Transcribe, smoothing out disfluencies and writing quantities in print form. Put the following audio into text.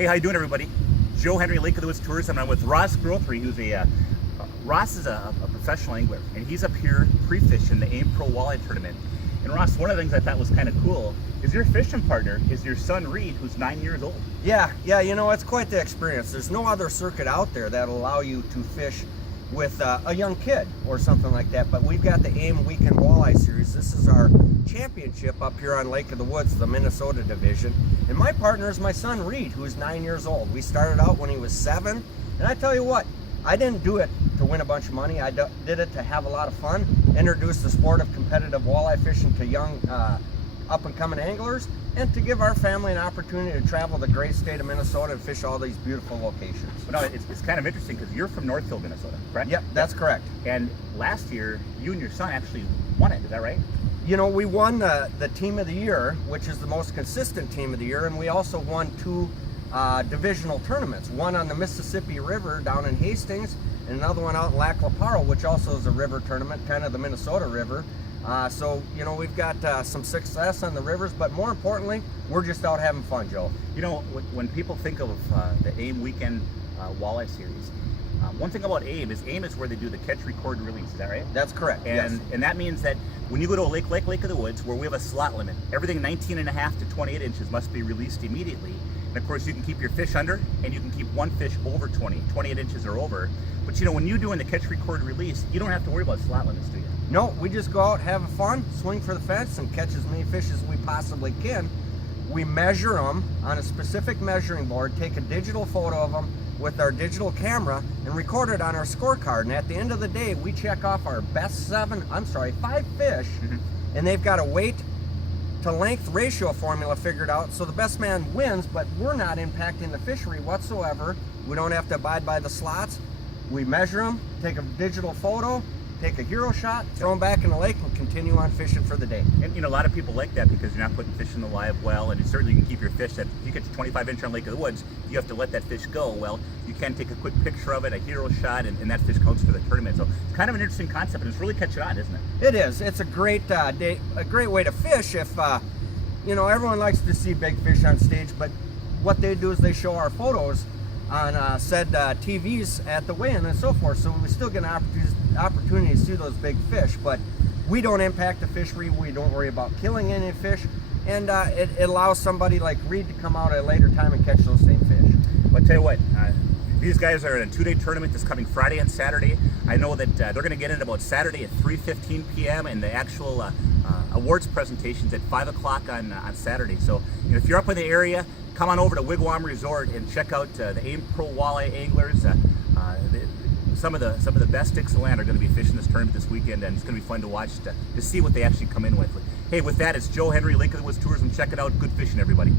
Hey, how you doing, everybody? Joe Henry, Lake of the Woods Tourism. I'm with Grothe, who's Ross is a professional angler, and he's up here pre-fishing the AIM Pro Walleye Tournament. And Ross, one of the things I thought was kind of cool is your fishing partner is your son Reid, who's 9 years old. Yeah, you know, it's quite the experience. There's no other circuit out there that'll allow you to fish with a young kid or something like that, but we've got the AIM Weekend Walleye Series. This is our championship up here on Lake of the Woods, the Minnesota division, and my partner is my son Reid, who's 9 years old. We started out when he was 7, and I tell you what, I didn't do it to win a bunch of money. I did it to have a lot of fun, introduce the sport of competitive walleye fishing to young up-and-coming anglers, and to give our family an opportunity to travel the great state of Minnesota and fish all these beautiful locations. But no, it's kind of interesting because you're from Northfield, Minnesota, correct? Yep, that's correct. And last year, you and your son actually won it, is that right? You know, we won the Team of the Year, which is the most consistent Team of the Year, and we also won 2 divisional tournaments. One on the Mississippi River down in Hastings, and another one out in Lac La Parle, which also is a river tournament, kind of the Minnesota River. So, you know, we've got some success on the rivers, but more importantly, we're just out having fun, Joe. You know, when people think of the AIM Weekend Walleye Series, one thing about AIM is where they do the catch, record, release. Is that right? That's correct. And yes. And that means that when you go to a Lake of the Woods, where we have a slot limit, everything 19.5 to 28 inches must be released immediately. And of course, you can keep your fish under, and you can keep one fish over 28 inches or over. But you know, when you're doing the catch, record, release, you don't have to worry about slot limits, do you? No, we just go out, have fun, swing for the fence, and catch as many fish as we possibly can. We measure them on a specific measuring board, take a digital photo of them with our digital camera, and record it on our scorecard. And at the end of the day, we check off our best 5 fish, and they've got a weight to length ratio formula figured out, so the best man wins, but we're not impacting the fishery whatsoever. We don't have to abide by the slots. We measure them, take a digital photo, take a hero shot, throw them back in the lake, and continue on fishing for the day. And you know, a lot of people like that because you're not putting fish in the live well, and you certainly can keep your fish that if you catch a 25 inch on Lake of the Woods, you have to let that fish go. Well, you can take a quick picture of it, a hero shot, and that fish counts for the tournament. So it's kind of an interesting concept, and it's really catching on, isn't it? It is. It's a great a great way to fish. If you know, everyone likes to see big fish on stage, but what they do is they show our photos on said TVs at the weigh-in and so forth. So we still get an opportunity to see those big fish, but we don't impact the fishery. We don't worry about killing any fish, and it allows somebody like Reid to come out at a later time and catch those same fish. But tell you what, these guys are in a 2-day tournament this coming Friday and Saturday. I know that they're going to get in about Saturday at 3:15 p.m. and the actual awards presentations at 5 o'clock on Saturday. So you know, if you're up in the area, come on over to Wigwam Resort and check out the AIM Pro Walleye anglers. Some of the best sticks in the land are going to be fishing this tournament this weekend, and it's going to be fun to watch to see what they actually come in with. Hey, with that, it's Joe Henry, Lake of the Woods Tourism. Check it out. Good fishing, everybody.